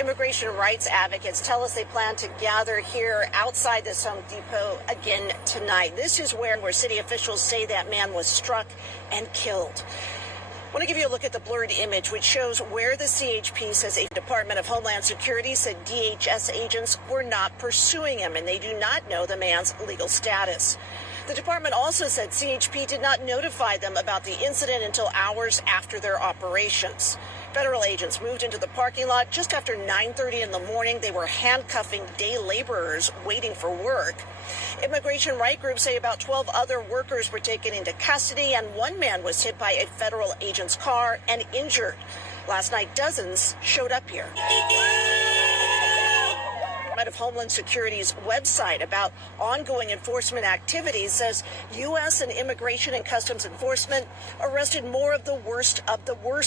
Immigration rights advocates tell us they plan to gather here outside this Home Depot again tonight. This is where city officials say that man was struck and killed. I want to give you a look at the blurred image, which shows where the CHP says a Department of Homeland Security said DHS agents were not pursuing him, and they do not know the man's legal status. The department also said CHP did not notify them about the incident until hours after their operations. Federal agents moved into the parking lot just after 9:30 in the morning. They were handcuffing day laborers waiting for work. Immigration right groups say about 12 other workers were taken into custody, and one man was hit by a federal agent's car and injured. Last night, dozens showed up here. Of Homeland Security's website about ongoing enforcement activities says U.S. and Immigration and Customs Enforcement arrested more of the worst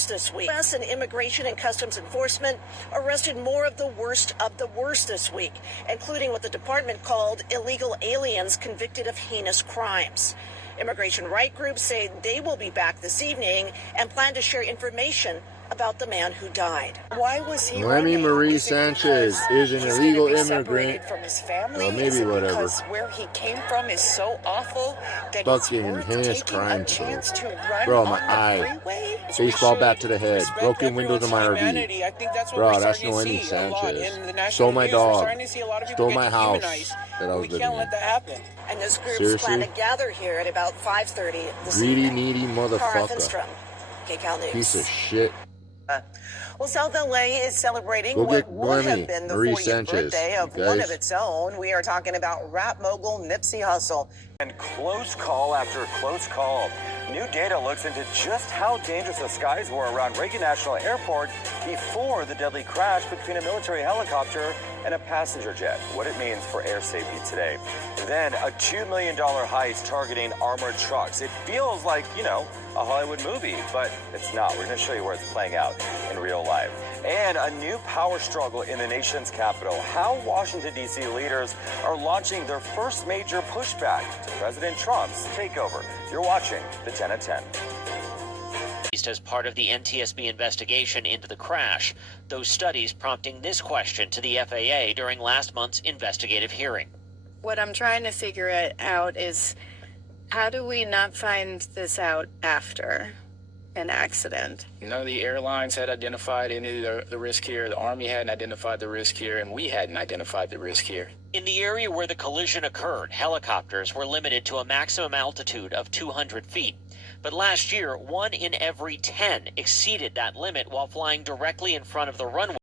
this week. U.S. and Immigration and Customs Enforcement arrested more of the worst this week, including what the department called illegal aliens convicted of heinous crimes. Immigration right groups say they will be back this evening and plan to share information about the man who died. Why was he Noemi Marie Sanchez is an illegal immigrant. From his family? Well, maybe whatever. Because where he came from is so awful that fucking it's worth heinous taking crime, a chance to run bro, on my the eye. freeway? Baseball bat to the head. Broken windows in my RV. Bro, that's Noemi Sanchez. Stole my dog. Stole my house that I was living in. And those groups plan to gather here at about 5:30 this Greedy, evening. needy Cara motherfucker. Finstrom, KCAL News. Piece of shit. Well, South LA is celebrating Go what get would Noemi have been the Marie 40th Sanchez, birthday of you one guys. of its own. We are talking about rap mogul Nipsey Hussle. And close call after close call. New data looks into just how dangerous the skies were around Reagan National Airport before the deadly crash between a military helicopter and a passenger jet. What it means for air safety today. Then a $2 million heist targeting armored trucks. It feels like, you know, a Hollywood movie, but it's not. We're going to show you where it's playing out in real life. And a new power struggle in the nation's capital. How Washington, D.C. leaders are launching their first major pushback to President Trump's takeover. You're watching the 10 at 10. As part of the NTSB investigation into the crash, those studies prompting this question to the FAA during last month's investigative hearing. What I'm trying to figure out is, how do we not find this out after an accident? None of the airlines had identified any of the risk here. The Army hadn't identified the risk here, and we hadn't identified the risk here. In the area where the collision occurred, helicopters were limited to a maximum altitude of 200 feet. But last year, 1 in every 10 exceeded that limit while flying directly in front of the runway.